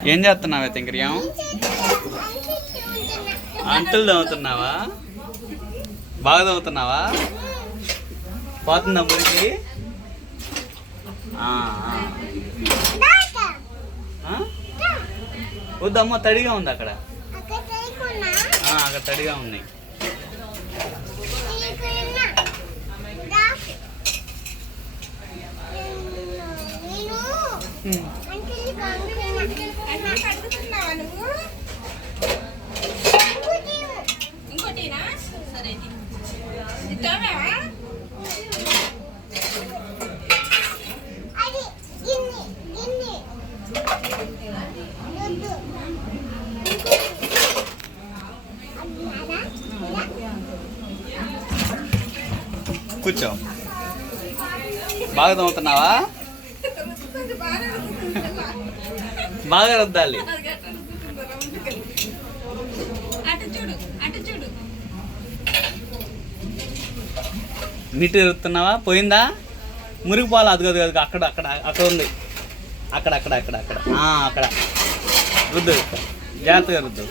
ఏం చేస్తున్నావా తింకర్యం? అంటులు తవ్వుతున్నావా? బాగా తవ్వుతున్నావా? పోతుందా మురికి? వద్దమ్మ, తడిగా ఉంది అక్కడ. అక్కడ తడిగా ఉంది. కూర్చో. బాగా తవ్వుతున్నావా? బాగా రుద్దాలి. నీటి రుద్దుతున్నావా? పోయిందా? మురిగిపోవాలి. అది కాదు, అక్కడ అక్కడ అక్కడ ఉంది. అక్కడ అక్కడ అక్కడ అక్కడ అక్కడ రుద్దు, జాగ్రత్తగా రుద్దు.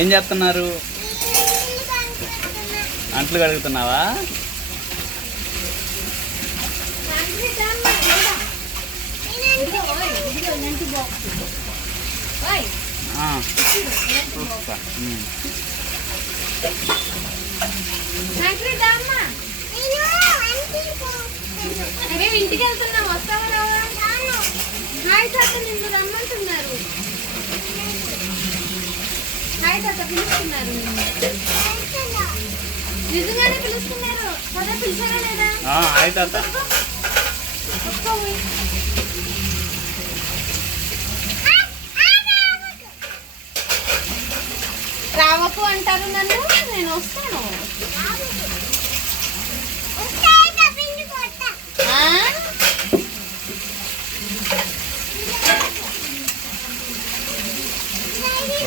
ఏం చేస్తున్నారు? అంట్లు కడుగుతున్నావా? ఇంటికి వెళ్తున్నా, వస్తావా రావా? హాయ్ తాత, నిన్ను రమ్మంటున్నారు. హాయ్ తాత పిలుస్తున్నారు. నిజంగానే పిలుస్తున్నారు కదా? పిలిచారా లేదా? హాయ్ తాత. రావకు అంటారు నన్ను, నేను వస్తాను.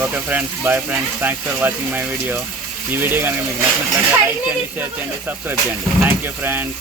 Okay friends, bye friends. Thanks for watching my video. ఈ వీడియో కనుక మీకు నచ్చినట్లయితే లైక్ చేయండి, షేర్ చేయండి, సబ్స్క్రైబ్ చేయండి. Thank you friends.